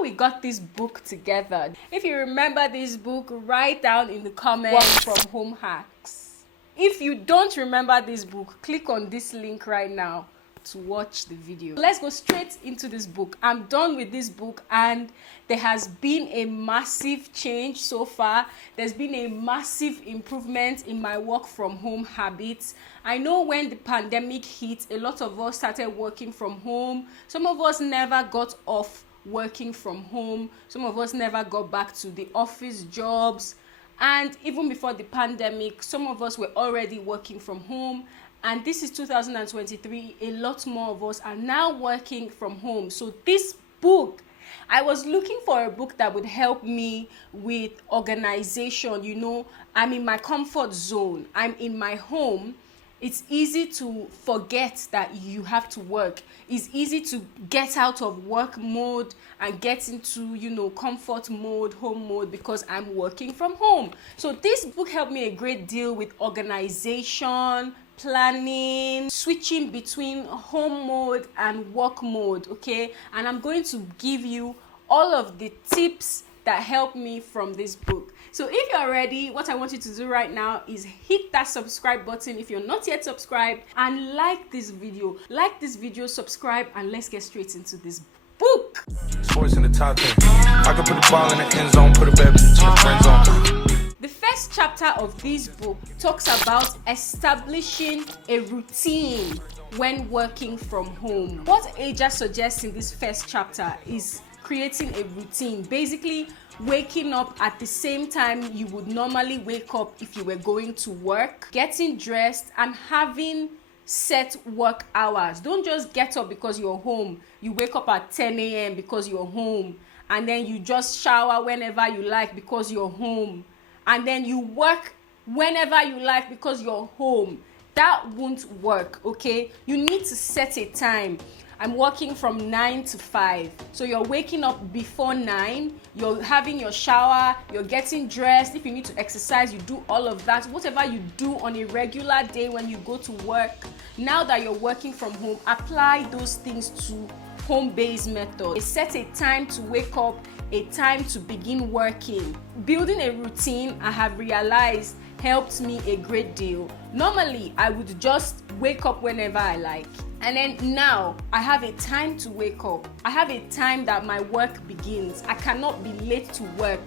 how we got this book together. If you remember this book, write down in the comments from home hacks. If you don't remember this book, click on this link right now to watch the video. Let's go straight into this book. I'm done with this book and there has been a massive change so far. There's been a massive improvement in my work from home habits. I know when the pandemic hit, a lot of us started working from home. Some of us never got off working from home. Some of us never got back to the office jobs. And even before the pandemic, some of us were already working from home. And this is 2023, a lot more of us are now working from home. So this book, I was looking for a book that would help me with organization. You know, I'm in my comfort zone. I'm in my home. It's easy to forget that you have to work. It's easy to get out of work mode and get into, you know, comfort mode, home mode, because I'm working from home. So this book helped me a great deal with organization, planning, switching between home mode and work mode, okay? And I'm going to give you all of the tips that help me from this book. So if you're ready, what I want you to do right now is hit that subscribe button if you're not yet subscribed, and like this video. Like this video, subscribe, and let's get straight into this book. Sports in the top 10. I can put the ball in the end zone, put a bad bitch in the friend zone. The first chapter of this book talks about establishing a routine when working from home. What Aja suggests in this first chapter is creating a routine, basically waking up at the same time you would normally wake up if you were going to work, getting dressed, and having set work hours. Don't just get up because you're home. You wake up at 10 a.m. because you're home, and then you just shower whenever you like because you're home, and then you work whenever you like because you're home. That won't work, okay? You need to set a time. I'm working from 9 to 5. So you're waking up before 9, you're having your shower, you're getting dressed. If you need to exercise, you do all of that. Whatever you do on a regular day when you go to work, now that you're working from home, apply those things to home-based method. Set a time to wake up, a time to begin working. Building a routine, I have realized, helped me a great deal. Normally, I would just wake up whenever I like. And then now, I have a time to wake up. I have a time that my work begins. I cannot be late to work,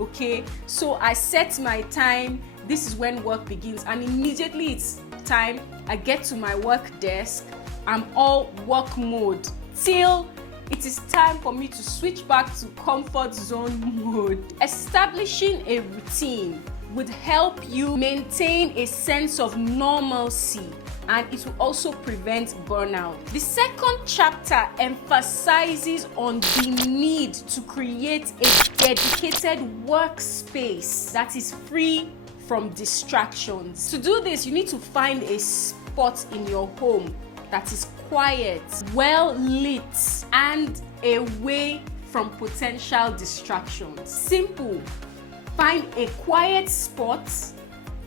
okay? So I set my time. This is when work begins. And immediately it's time, I get to my work desk. I'm all work mode till it is time for me to switch back to comfort zone mode. Establishing a routine would help you maintain a sense of normalcy, and it will also prevent burnout. The second chapter emphasizes on the need to create a dedicated workspace that is free from distractions. To do this, you need to find a spot in your home that is quiet, well lit, and away from potential distractions. Simple. Find a quiet spot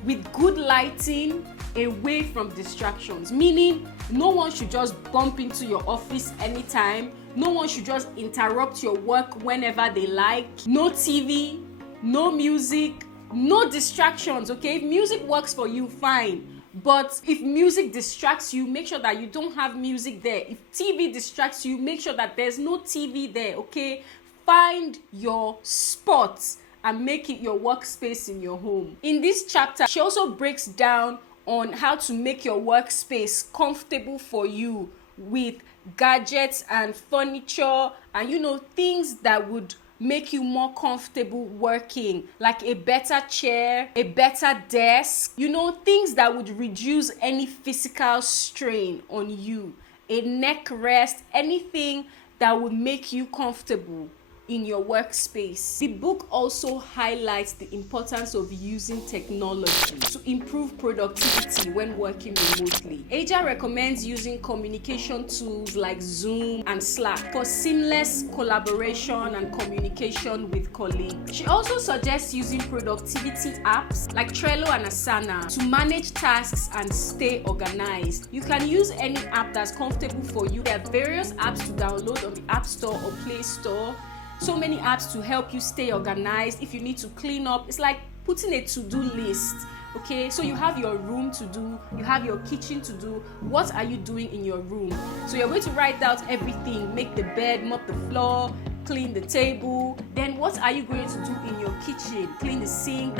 with good lighting, away from distractions, meaning no one should just bump into your office anytime. No one should just interrupt your work whenever they like. No TV, no music, no distractions, okay? If music works for you, fine. But if music distracts you, make sure that you don't have music there. If TV distracts you, make sure that there's no TV there, okay? Find your spot and make it your workspace in your home. In this chapter, she also breaks down on how to make your workspace comfortable for you with gadgets and furniture and, you know, things that would make you more comfortable working, like a better chair, a better desk, you know, things that would reduce any physical strain on you, a neck rest, anything that would make you comfortable in your workspace. The book also highlights the importance of using technology to improve productivity when working remotely. Aja recommends using communication tools like Zoom and Slack for seamless collaboration and communication with colleagues. She also suggests using productivity apps like Trello and Asana to manage tasks and stay organized. You can use any app that's comfortable for you. There are various apps to download on the App Store or Play Store. so many apps to help you stay organized. If you need to clean up, it's like putting a to-do list. Okay, so you have your room to do, you have your kitchen to do. What are you doing in your room? So you're going to write out everything: make the bed, mop the floor, clean the table. Then what are you going to do in your kitchen? Clean the sink,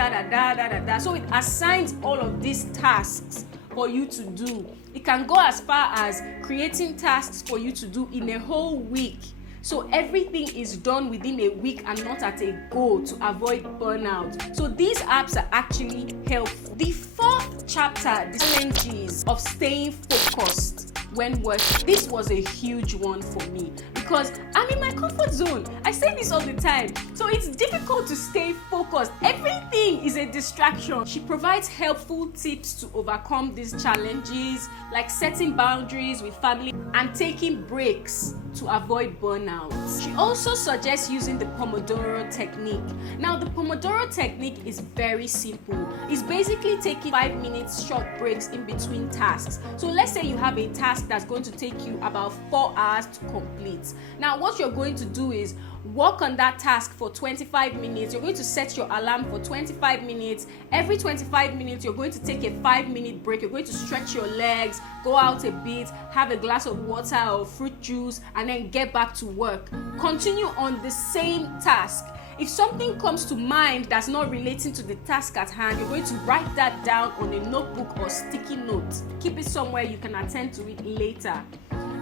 So it assigns all of these tasks for you to do. It can go as far as creating tasks for you to do in a whole week. So everything is done within a week and not at a go, to avoid burnout. So these apps are actually helpful. The fourth chapter, the challenges of staying focused when working. This was a huge one for me because I'm in my comfort zone. I say this all the time. So it's difficult to stay focused. Everything is a distraction. She provides helpful tips to overcome these challenges, like setting boundaries with family and taking breaks to avoid burnout. She also suggests using the Pomodoro technique. Now, the Pomodoro technique is very simple. It's basically taking 5 minutes short breaks in between tasks. So let's say you have a task that's going to take you about 4 hours to complete. Now, what you're going to do is work on that task for 25 minutes. You're going to set your alarm for 25 minutes. Every 25 minutes, you're going to take a 5-minute break. You're going to stretch your legs, go out a bit, have a glass of water or fruit juice, and then get back to work. Continue on the same task. If something comes to mind that's not relating to the task at hand, you're going to write that down on a notebook or sticky note. Keep it somewhere you can attend to it later.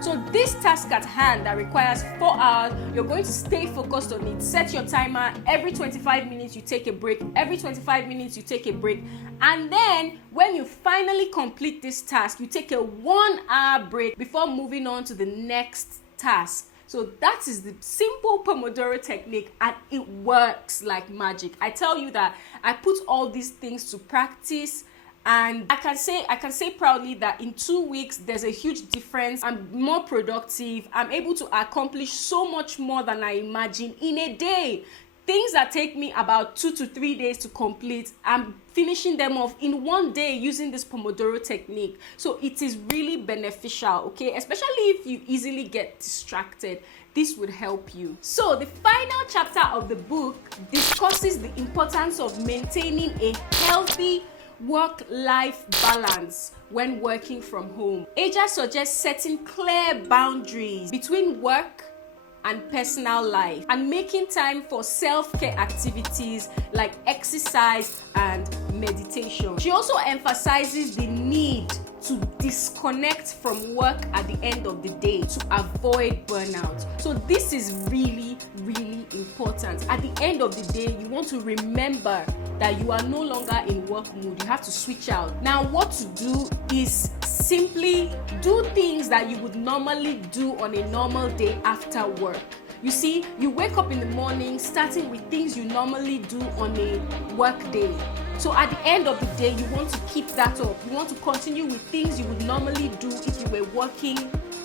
So this task at hand that requires 4 hours, you're going to stay focused on it. Set your timer. Every 25 minutes you take a break. Every 25 minutes you take a break. And then when you finally complete this task, you take a 1-hour break before moving on to the next task. So that is the simple Pomodoro technique, and it works like magic. I tell you that I put all these things to practice, and I can say proudly that in 2 weeks there's a huge difference. I'm more productive. I'm able to accomplish so much more than I imagined in a day. Things that take me about 2 to 3 days to complete, I'm finishing them off in 1 day using this Pomodoro technique. So it is really beneficial, okay? Especially if you easily get distracted. This would help you. So the final chapter of the book discusses the importance of maintaining a healthy work-life balance when working from home. Aja suggests setting clear boundaries between work and personal life and making time for self-care activities like exercise and meditation. She also emphasizes the need to disconnect from work at the end of the day to avoid burnout. So this is really, really important. At the end of the day, you want to remember that you are no longer in work mood. You have to switch out. Now, what to do is simply do things that you would normally do on a normal day after work. You see, you wake up in the morning starting with things you normally do on a work day. So at the end of the day, you want to keep that up. You want to continue with things you would normally do if you were working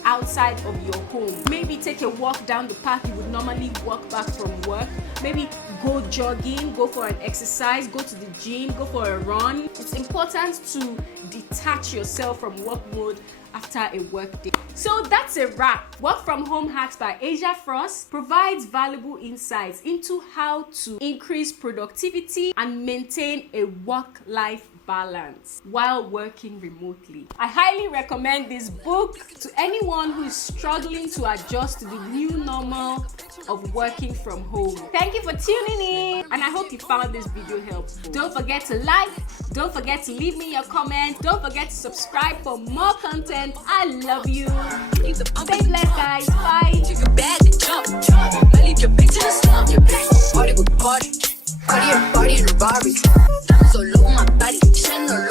outside of your home. Maybe take a walk down the path you would normally walk back from work. Maybe go jogging, go for an exercise, go to the gym, go for a run. It's important to detach yourself from work mode after a work day. So that's a wrap. Work from Home Hacks by Aja Frost provides valuable insights into how to increase productivity and maintain a work-life balance while working remotely. I highly recommend this book to anyone who is struggling to adjust to the new normal of working from home. Thank you for tuning in, and I hope you found this video helpful. Don't forget to like, don't forget to leave me your comment, don't forget to subscribe for more content. I love you. Stay blessed, guys. Bye. Take a bag and jump. Leave your bitch in the slum. Party with party. Party in a Rari. Diamonds all over my body. Chanel